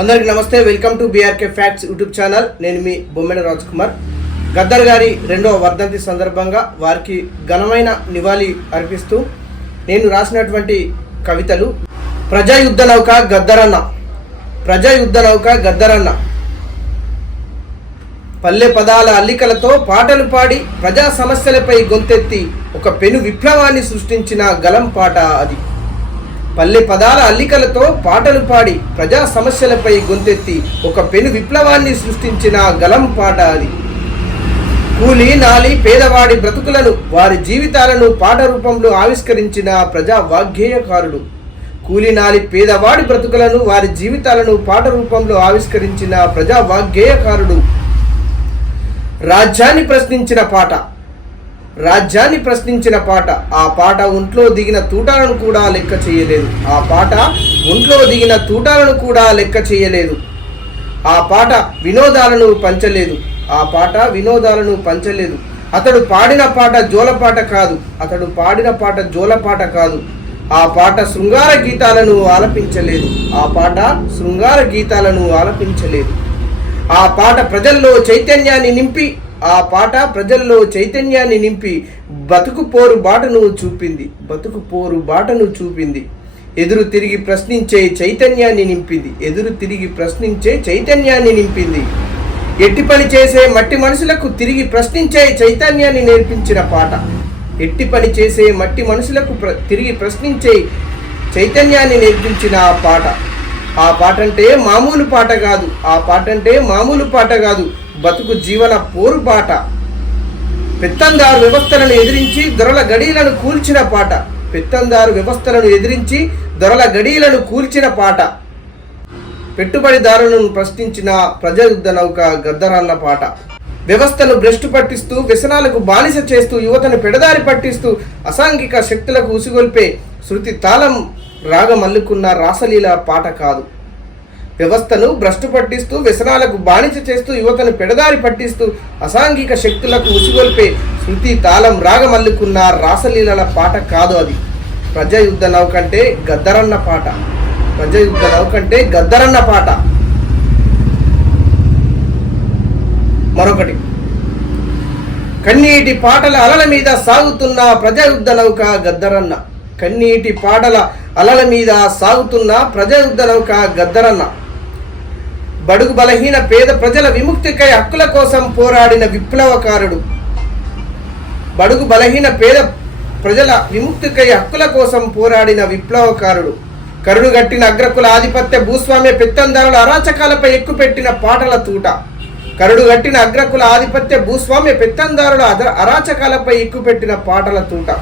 అందరికి నమస్తే. Welcome to BRK facts YouTube channel నేను మీ బొమ్మెడ రాజ్ కుమార్ గద్దర్ గారి రెండవ వర్ధంతి సందర్భంగా వారికి ఘనమైన నివాళి అర్పిస్తూ నేను రాసినటువంటి కవితలు ప్రజా యుద్ధ నౌక గద్దరన్న ప్రజా యుద్ధ నౌక గద్దరన్న పల్లె పదాల అల్లికలతో పాటలు పాడి ప్రజా సమస్యలపై గొంతెత్తి ఒక పెను విప్లవాన్ని సృష్టించిన గలం పాట అది. పల్లె పదాల అల్లికలతో పాటలు పాడి ప్రజా సమస్యలపై గొంతెత్తి ఒక పెను విప్లవాన్ని సృష్టించిన గలం పాట అది. కూలి నాలి పేదవాడి బ్రతుకులను వారి జీవితాలను పాట రూపంలో ఆవిష్కరించిన ప్రజా వాగ్గేయకారుడు. కూలి నాలి పేదవాడి బ్రతుకులను వారి జీవితాలను పాట రూపంలో ఆవిష్కరించిన ప్రజా వాగ్గేయకారుడు. రాజ్యాన్ని ప్రశ్నించిన పాట. రాజ్యాన్ని ప్రశ్నించిన పాట. ఆ పాట ఒంట్లో దిగిన తూటాలను కూడా లెక్క చేయలేదు. ఆ పాట ఒంట్లో దిగిన తూటాలను కూడా లెక్క చేయలేదు. ఆ పాట వినోదాలను పంచలేదు. ఆ పాట వినోదాలను పంచలేదు. అతడు పాడిన పాట జోలపాట కాదు. అతడు పాడిన పాట జోలపాట కాదు. ఆ పాట శృంగార గీతాలను ఆలపించలేదు. ఆ పాట శృంగార గీతాలను ఆలపించలేదు. ఆ పాట ప్రజల్లో చైతన్యాన్ని నింపి ఆ పాట ప్రజల్లో చైతన్యాన్ని నింపి బతుకు పోరు బాటను చూపింది. బతుకు పోరు బాటను చూపింది. ఎదురు తిరిగి ప్రశ్నించే చైతన్యాన్ని నింపింది. ఎదురు తిరిగి ప్రశ్నించే చైతన్యాన్ని నింపింది. ఎట్టి పని చేసే మట్టి మనుషులకు తిరిగి ప్రశ్నించే చైతన్యాన్ని నేర్పించిన పాట. ఎట్టి పని చేసే మట్టి మనుషులకు ప్ర తిరిగి ప్రశ్నించే చైతన్యాన్ని నేర్పించిన ఆ పాట. ఆ పాట అంటే మామూలు పాట కాదు. ఆ పాట అంటే మామూలు పాట కాదు. బతుకు జీవన పోరుబాట. పెత్తందారు వ్యవస్థలను ఎదిరించి దొరల గడీలను కూల్చిన పాట. పెత్తందారు వ్యవస్థలను ఎదిరించి దొరల గడీలను కూల్చిన పాట. పెట్టుబడిదారులను ప్రశ్నించిన ప్రజాయుద్ధ నౌక గద్దరన్న పాట. వ్యవస్థను భ్రష్టు పట్టిస్తూ వ్యసనాలకు బానిస చేస్తూ యువతను పెడదారి పట్టిస్తూ అసాంఘిక శక్తులకు ఉసిగొల్పే శృతి తాళం రాగమల్లుకున్న రాసలీల పాట కాదు. వ్యవస్థను భ్రష్టు పట్టిస్తూ వ్యసనాలకు బానిస చేస్తూ యువతను పెడదారి పట్టిస్తూ అసాంఘిక శక్తులకు ఉసిగొల్పే శృతి తాళం రాగమల్లుకున్న రాసలీలల పాట కాదు అది. ప్రజాయుద్ధ నౌకంటే గద్దరన్న పాట. ప్రజాయుద్ధ నౌకంటే గద్దరన్న పాట. మరొకటి. కన్నీటి పాటల అలల మీద సాగుతున్న ప్రజాయుద్ధ నౌక గద్దరన్న. కన్నీటి పాటల అలల మీద సాగుతున్న ప్రజాయుద్ధ నౌక గద్దరన్న. బడుగు బలహీన పేద ప్రజల విముక్తికై హక్కుల కోసం పోరాడిన విప్లవకారుడు. బడుగు బలహీన పేద ప్రజల విముక్తికై హక్కుల కోసం పోరాడిన విప్లవకారుడు. కరుడుగట్టిన అగ్రకుల ఆధిపత్య భూస్వామ్య పెత్తందారుల అరాచకాలపై ఎక్కుపెట్టిన పాటల తూట. కరుడుగట్టిన అగ్రకుల ఆధిపత్య భూస్వామ్య పెత్తందారుల అద- అరాచకాలపై ఎక్కుపెట్టిన పాటల తూట.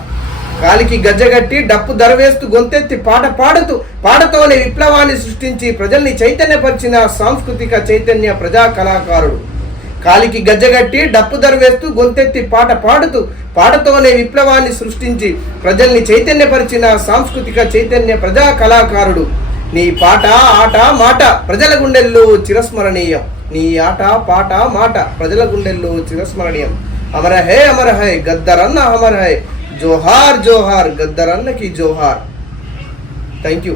కాలికి గజ్జగట్టి డప్పు దరవేస్తూ గొంతెత్తి పాట పాడుతూ పాటతోనే విప్లవాన్ని సృష్టించి ప్రజల్ని చైతన్యపరిచిన సాంస్కృతిక చైతన్య ప్రజా కళాకారుడు. కాలికి గజ్జగట్టి డప్పు దరవేస్తూ గొంతెత్తి పాట పాడుతూ పాటతోనే విప్లవాన్ని సృష్టించి ప్రజల్ని చైతన్యపరిచిన సాంస్కృతిక చైతన్య ప్రజా కళాకారుడు. నీ పాట ఆట మాట ప్రజల గుండెల్లో చిరస్మరణీయం. నీ ఆట పాట మాట ప్రజల గుండెల్లో చిరస్మరణీయం. అమర హే అమర హై గద్దరన్న అమర హై जोहार जोहार गद्दार अल्लाह की जोहार। Thank you